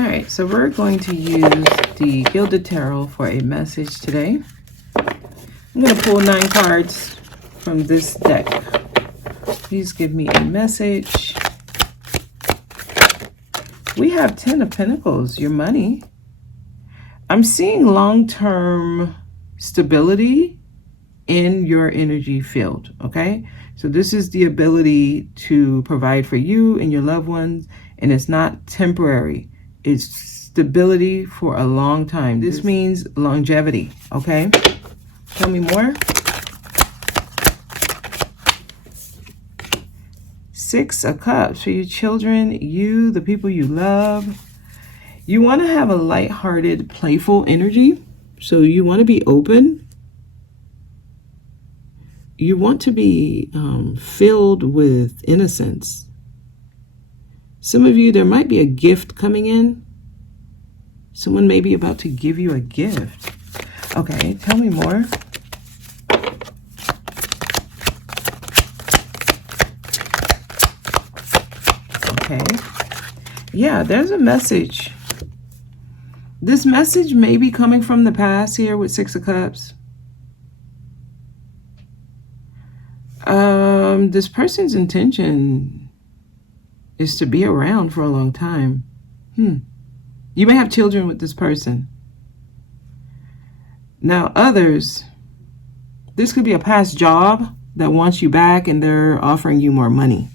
All right, so we're going to use the Gilded Tarot for a message today. I'm going to pull 9 cards from this deck. Please give me a message. We have 10 of Pentacles, your money. I'm seeing long-term stability in your energy field, okay? So this is the ability to provide for you and your loved ones, and it's not temporary. It's stability for a long time. This means longevity, okay? Tell me more. 6 of Cups for your children, you, the people you love. You want to have a lighthearted, playful energy. So you want to be open. You want to be filled with innocence. Some of you, there might be a gift coming in. Someone may be about to give you a gift. Okay, tell me more. Okay. Yeah, there's a message. This message may be coming from the past here with 6 of Cups. This person's intention is to be around for a long time. You may have children with this person. Now, others, this could be a past job that wants you back and they're offering you more money.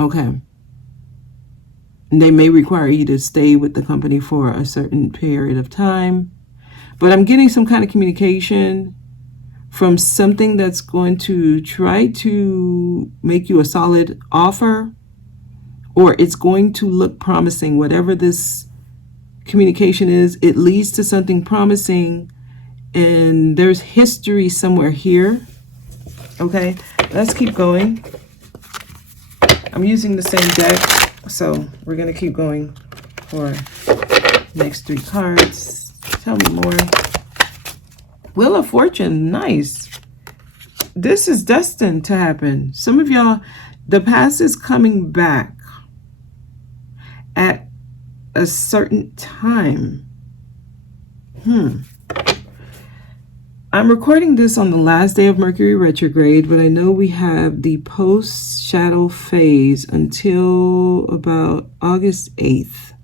Okay. And they may require you to stay with the company for a certain period of time. But I'm getting some kind of communication from something that's going to try to make you a solid offer, or it's going to look promising. Whatever this communication is, it leads to something promising, and there's history somewhere here. Okay, let's keep going. I'm using the same deck, so we're going to keep going for next 3 cards. Tell me more. Wheel of Fortune, nice. This is destined to happen. Some of y'all, the past is coming back at a certain time. I'm recording this on the last day of Mercury retrograde, but I know we have the post-shadow phase until about August 8th.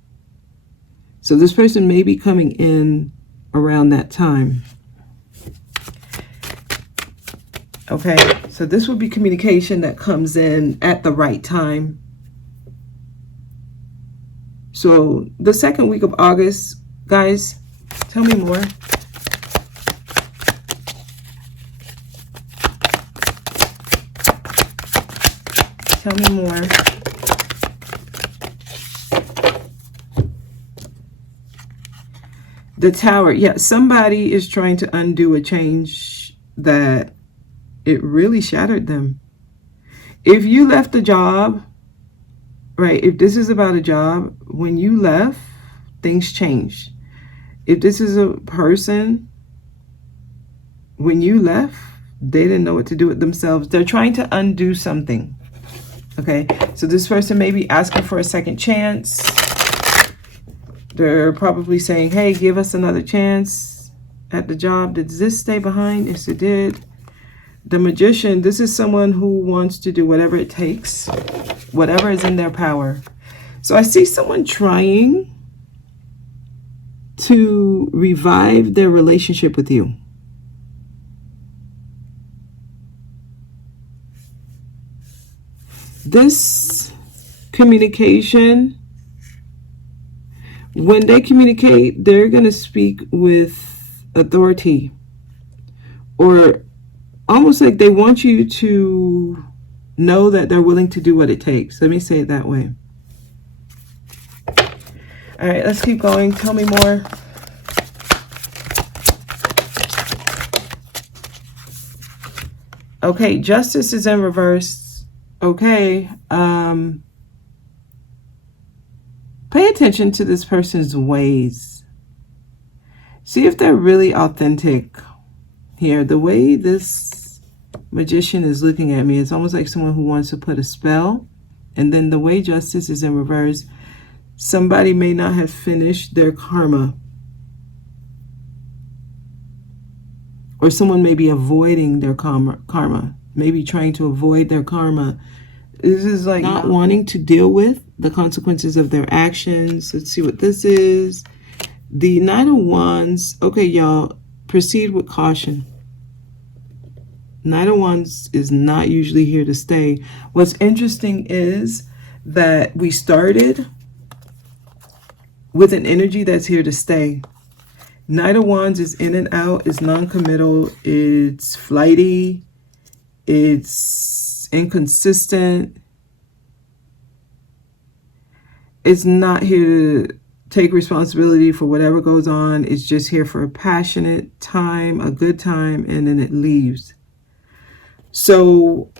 So this person may be coming in around that time. Okay, so this will be communication that comes in at the right time. So the second week of August, guys, tell me more. Tell me more. The Tower. Yeah, somebody is trying to undo a change that it really shattered them. If you left the job, right, if this is about a job, when you left, things changed. If this is a person, when you left, they didn't know what to do with themselves. They're trying to undo something. Okay, so this person may be asking for a second chance. They're probably saying, hey, give us another chance at the job. Did this stay behind? Yes, it did. The Magician, this is someone who wants to do whatever it takes, whatever is in their power. So I see someone trying to revive their relationship with you. This communication, when they communicate, they're going to speak with authority, or almost like they want you to know that they're willing to do what it takes. Let me say it that way. All right, let's keep going. Tell me more. Okay, Justice is in reverse. Okay, pay attention to this person's ways. See if they're really authentic here. The way this Magician is looking at me, it's almost like someone who wants to put a spell And then the way justice is in reverse, somebody may not have finished their karma. Or someone may be avoiding their karma, maybe trying to avoid their karma. This is like not wanting to deal with the consequences of their actions. Let's see what this is. The Knight of Wands. Okay, y'all, proceed with caution. Knight of Wands is not usually here to stay. What's interesting is that we started with an energy that's here to stay. Knight of Wands is in and out, it's non-committal, it's flighty, it's inconsistent. It's not here to take responsibility for whatever goes on. It's just here for a passionate time, a good time, and then it leaves. So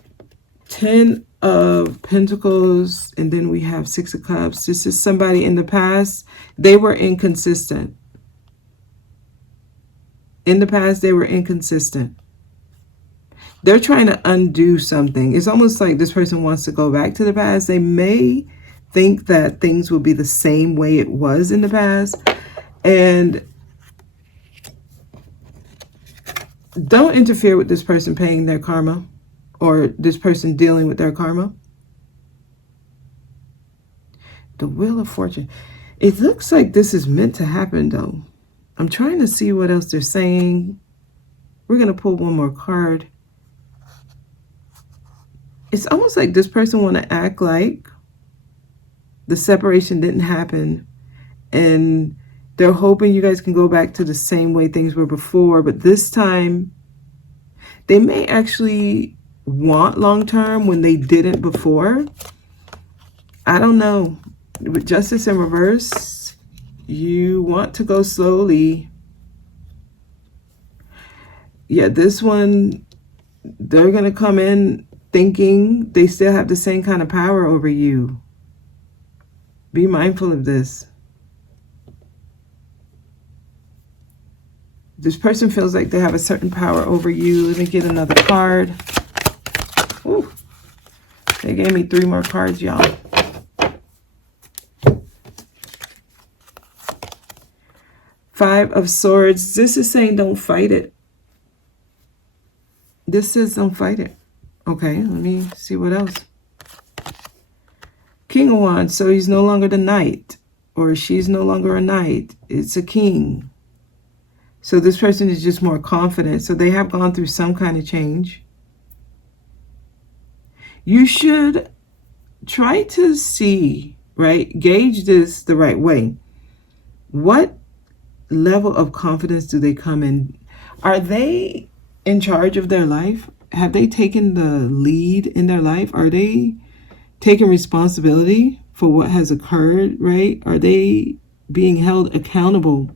10 of Pentacles, and then we have 6 of Cups. This is somebody in the past. They were inconsistent. In the past, they were inconsistent. They're trying to undo something. It's almost like this person wants to go back to the past. They may think that things will be the same way it was in the past. And don't interfere with this person paying their karma or this person dealing with their karma. The Wheel of Fortune. It looks like this is meant to happen, though. I'm trying to see what else they're saying. We're going to pull one more card. It's almost like this person want to act like the separation didn't happen. And they're hoping you guys can go back to the same way things were before. But this time, they may actually want long-term when they didn't before. I don't know. With Justice in reverse, you want to go slowly. Yeah, this one, they're going to come in thinking they still have the same kind of power over you. Be mindful of this. This person feels like they have a certain power over you. Let me get another card. Ooh, they gave me 3 more cards, y'all. Five of Swords. This is saying don't fight it. This says don't fight it. Okay, let me see what else. King of Wands. So he's no longer the knight, or she's no longer a knight. It's a king. So this person is just more confident. So they have gone through some kind of change. You should try to see, right? Gauge this the right way. What level of confidence do they come in? Are they in charge of their life? Have they taken the lead in their life? Are they taking responsibility for what has occurred, right? Are they being held accountable?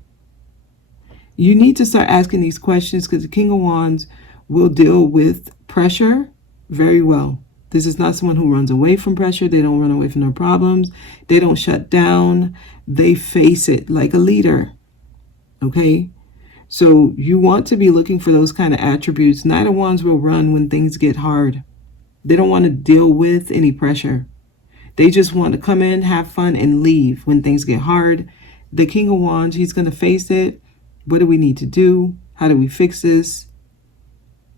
You need to start asking these questions because the King of Wands will deal with pressure very well. This is not someone who runs away from pressure. They don't run away from their problems. They don't shut down. They face it like a leader. Okay? So you want to be looking for those kind of attributes. Knight of Wands will run when things get hard. They don't want to deal with any pressure. They just want to come in, have fun, and leave when things get hard. The King of Wands, he's going to face it. What do we need to do? How do we fix this?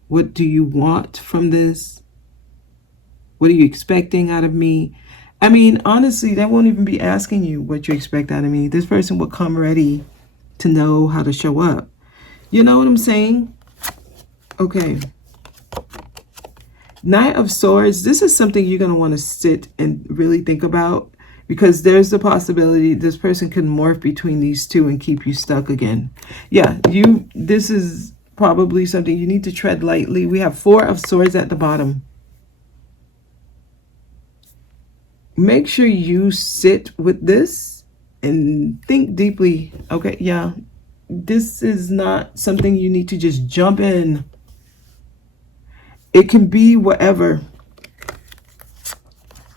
What do you want from this? What are you expecting out of me? I mean, honestly, they won't even be asking you what you expect out of me. This person will come ready to know how to show up. You know what I'm saying? Okay. Knight of Swords. This is something you're going to want to sit and really think about, because there's the possibility this person can morph between these two and keep you stuck again. Yeah, this is probably something you need to tread lightly. We have 4 of Swords at the bottom. Make sure you sit with this and think deeply. Okay, yeah, this is not something you need to just jump in. It can be whatever.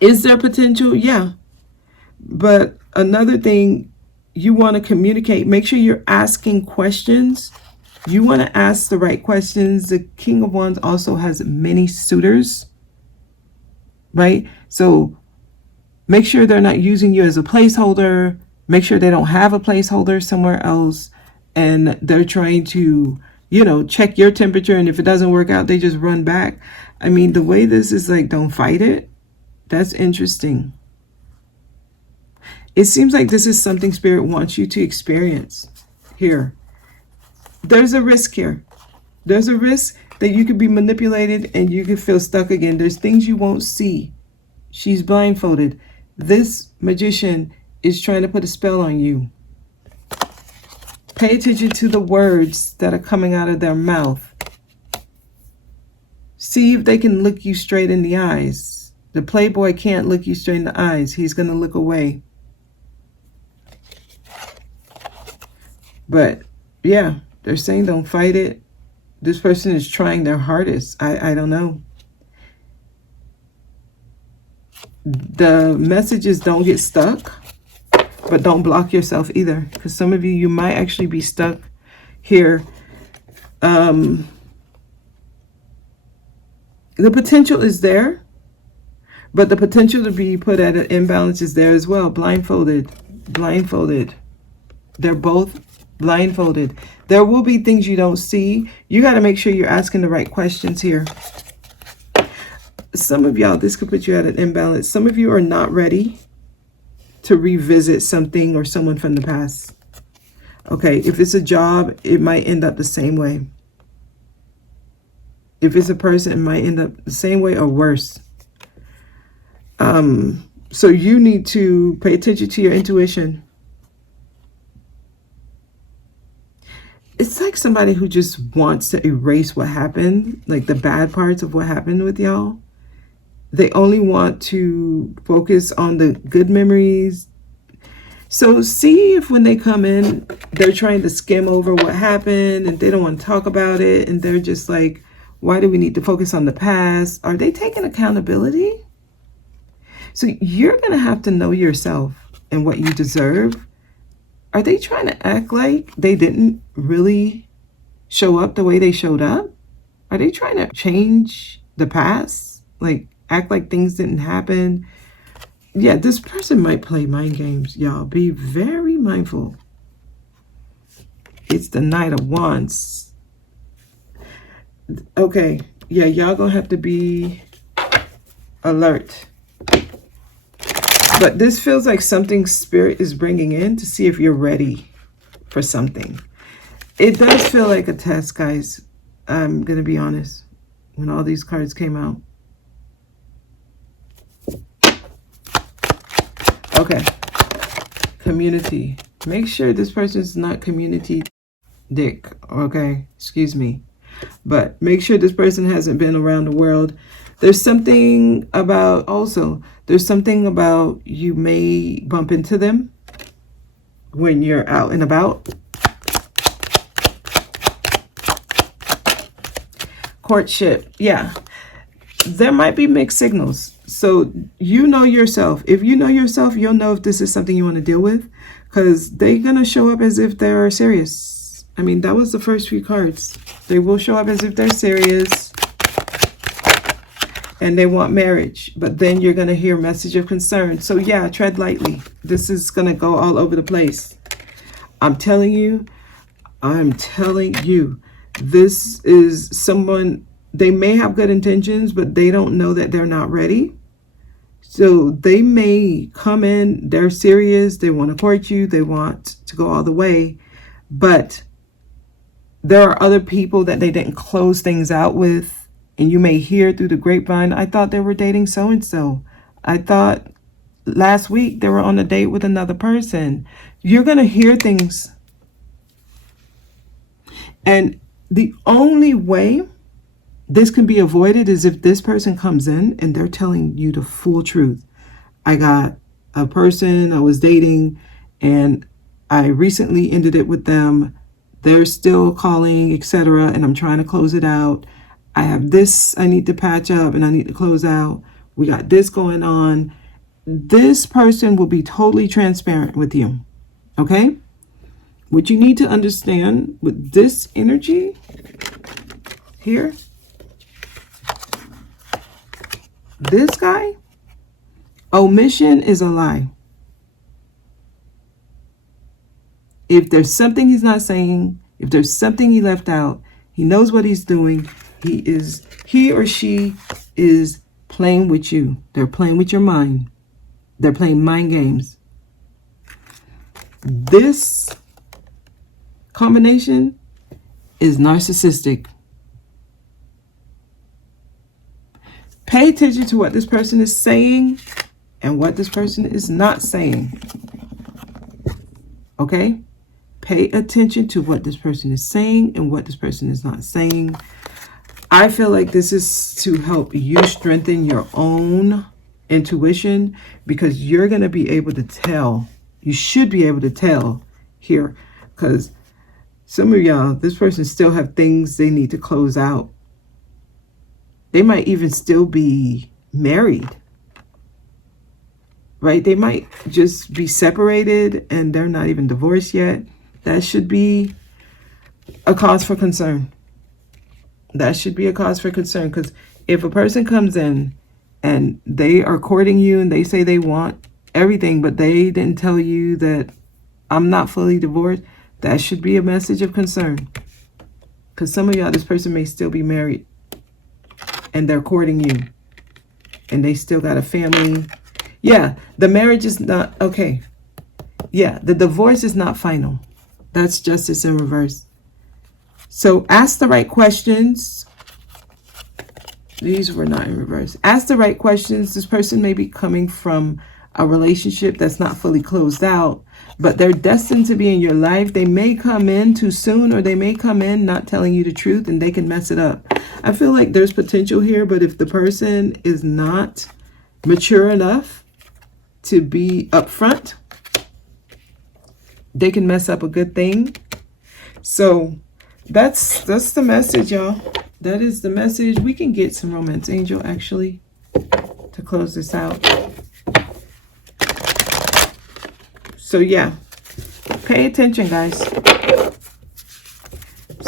Is there potential? Yeah. But another thing, you want to communicate. Make sure you're asking questions. You want to ask the right questions. The King of Wands also has many suitors, right? So Make sure they're not using you as a placeholder. Make sure they don't have a placeholder somewhere else. And they're trying to, check your temperature. And if it doesn't work out, they just run back. I mean, the way this is like, don't fight it. That's interesting. It seems like this is something Spirit wants you to experience here. There's a risk here. There's a risk that you could be manipulated and you could feel stuck again. There's things you won't see. She's blindfolded. This magician is trying to put a spell on you. Pay attention to the words that are coming out of their mouth. See if they can look you straight in the eyes. The playboy can't look you straight in the eyes. He's going to look away. But yeah, they're saying don't fight it. This person is trying their hardest. I don't know. The message is don't get stuck, but don't block yourself either. Because some of you might actually be stuck here. The potential is there, but the potential to be put at an imbalance is there as well. Blindfolded. They're both blindfolded. There will be things you don't see. You got to make sure you're asking the right questions here. Some of y'all, this could put you at an imbalance. Some of you are not ready to revisit something or someone from the past. Okay, if it's a job, it might end up the same way. If it's a person, it might end up the same way or worse. So you need to pay attention to your intuition. It's like somebody who just wants to erase what happened, like the bad parts of what happened with y'all. They only want to focus on the good memories. So see if when they come in, they're trying to skim over what happened and they don't want to talk about it. And they're just like, why do we need to focus on the past? Are they taking accountability? So you're going to have to know yourself and what you deserve. Are they trying to act like they didn't really show up the way they showed up? Are they trying to change the past? Like act like things didn't happen? Yeah, this person might play mind games, y'all. Be very mindful. It's the Knight of Wands. Okay, yeah, y'all gonna have to be alert. But this feels like something Spirit is bringing in to see if you're ready for something. It does feel like a test, guys. I'm going to be honest. When all these cards came out. Okay. Community. Make sure this person is not community dick. Okay. Excuse me. But make sure this person hasn't been around the world. There's something about you may bump into them when you're out and about. Courtship. Yeah. There might be mixed signals. So you know yourself. If you know yourself, you'll know if this is something you want to deal with. Because they're going to show up as if they're serious. I mean, that was the first few cards. They will show up as if they're serious. And they want marriage. But then you're going to hear message of concern. So yeah, tread lightly. This is going to go all over the place. I'm telling you. This is someone, they may have good intentions, but they don't know that they're not ready. So they may come in, they're serious, they want to court you, they want to go all the way. But there are other people that they didn't close things out with. And you may hear through the grapevine, I thought they were dating so-and-so. I thought last week they were on a date with another person. You're going to hear things. And the only way this can be avoided is if this person comes in and they're telling you the full truth. I got a person I was dating and I recently ended it with them. They're still calling, etc. And I'm trying to close it out. I have this I need to patch up and I need to close out. We got this going on. This person will be totally transparent with you. Okay? What you need to understand with this energy here, this guy, Omission is a lie. If there's something he's not saying, if there's something he left out, he knows what he's doing. He or she is playing with you. They're playing with your mind. They're playing mind games. This combination is narcissistic. Pay attention to what this person is saying and what this person is not saying. Okay? Pay attention to what this person is saying and what this person is not saying. I feel like this is to help you strengthen your own intuition, because you're going to be able to tell. You should be able to tell here, because some of y'all, this person still have things they need to close out. They might even still be married, right? They might just be separated and they're not even divorced yet. That should be a cause for concern. That should be a cause for concern, because if a person comes in and they are courting you and they say they want everything, but they didn't tell you that I'm not fully divorced, that should be a message of concern. Because some of y'all, this person may still be married and they're courting you and they still got a family. Yeah, the marriage is not, okay. Yeah, the divorce is not final. That's justice in reverse. So ask the right questions. These were not in reverse. Ask the right questions. This person may be coming from a relationship that's not fully closed out, but they're destined to be in your life. They may come in too soon, or they may come in not telling you the truth, and they can mess it up. I feel like there's potential here, but if the person is not mature enough to be upfront, they can mess up a good thing. So that's the message, y'all. That is the message. We can get some romance angel actually to close this out. So yeah, pay attention, guys.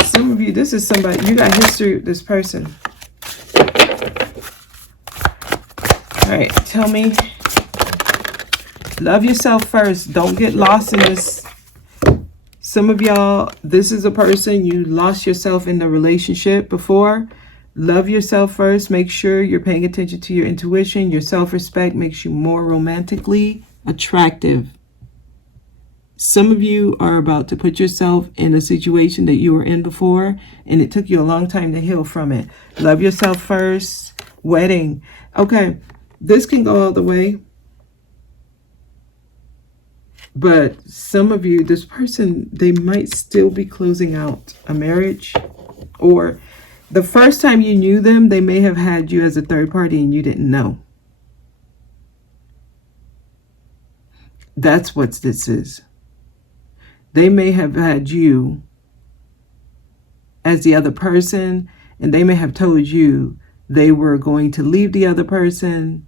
Some of you, this is somebody, you got history with this person. All right, tell me. Love yourself first. Don't get lost in this. Some of y'all, this is a person you lost yourself in the relationship before. Love yourself first. Make sure you're paying attention to your intuition. Your self-respect makes you more romantically attractive. Some of you are about to put yourself in a situation that you were in before, and it took you a long time to heal from it. Love yourself first. Wedding. Okay, this can go all the way. But some of you, this person, they might still be closing out a marriage. Or the first time you knew them, they may have had you as a third party and you didn't know. That's what this is. They may have had you as the other person, and they may have told you they were going to leave the other person,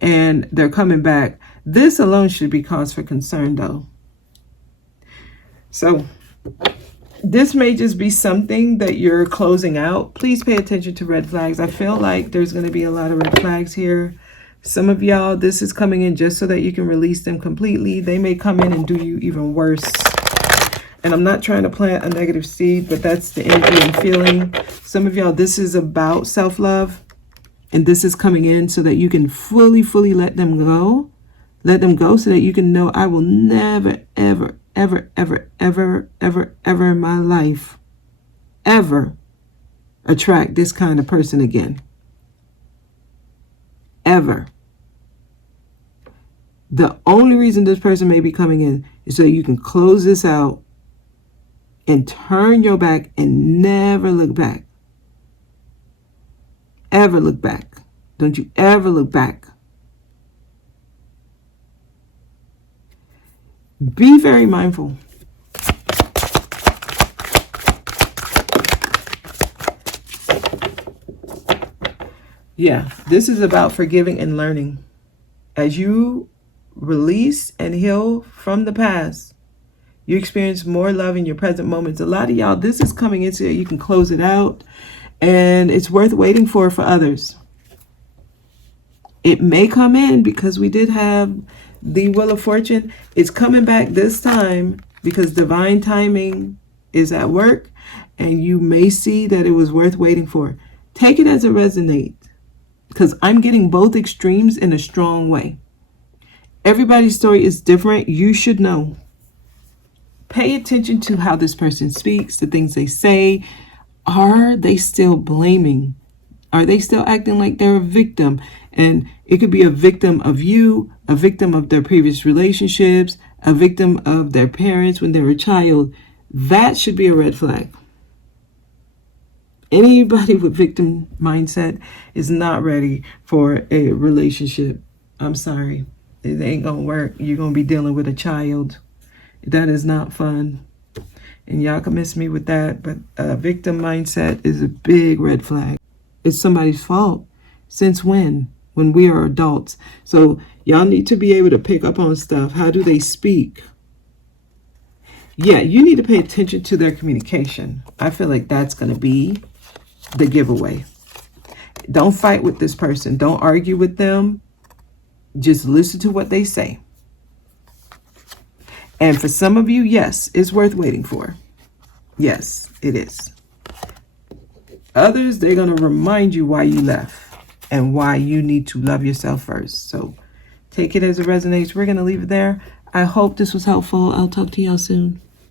and they're coming back. This alone should be cause for concern, though. So this may just be something that you're closing out. Please pay attention to red flags. I feel like there's going to be a lot of red flags here. Some of y'all, this is coming in just so that you can release them completely. They may come in and do you even worse. And I'm not trying to plant a negative seed, but that's the energy I'm feeling. Some of y'all, this is about self-love. And this is coming in so that you can fully let them go. Let them go so that you can know, I will never, ever, ever, ever, ever, ever, ever in my life, ever attract this kind of person again. Ever. The only reason this person may be coming in is so you can close this out and turn your back and never look back. Ever look back. Don't you ever look back. Be very mindful. Yeah, this is about forgiving and learning. As you release and heal from the past, you experience more love in your present moments. A lot of y'all, this is coming in so that you can close it out, and it's worth waiting for others. It may come in because we did have the Wheel of Fortune. It's coming back this time because divine timing is at work, and you may see that it was worth waiting for. Take it as it resonates, because I'm getting both extremes in a strong way. Everybody's story is different. You should know. Pay attention to how this person speaks, the things they say. Are they still blaming? Are they still acting like they're a victim? And it could be a victim of you, a victim of their previous relationships, a victim of their parents when they were a child. That should be a red flag. Anybody with victim mindset is not ready for a relationship. I'm sorry. It ain't gonna work. You're gonna be dealing with a child. That is not fun. And y'all can miss me with that, but victim mindset is a big red flag. It's somebody's fault. Since when? When we are adults. So y'all need to be able to pick up on stuff. How do they speak? Yeah, you need to pay attention to their communication. I feel like that's going to be the giveaway. Don't fight with this person. Don't argue with them. Just listen to what they say. And for some of you, yes, it's worth waiting for. Yes, it is. Others, they're going to remind you why you left and why you need to love yourself first. So take it as it resonates. We're going to leave it there. I hope this was helpful. I'll talk to y'all soon.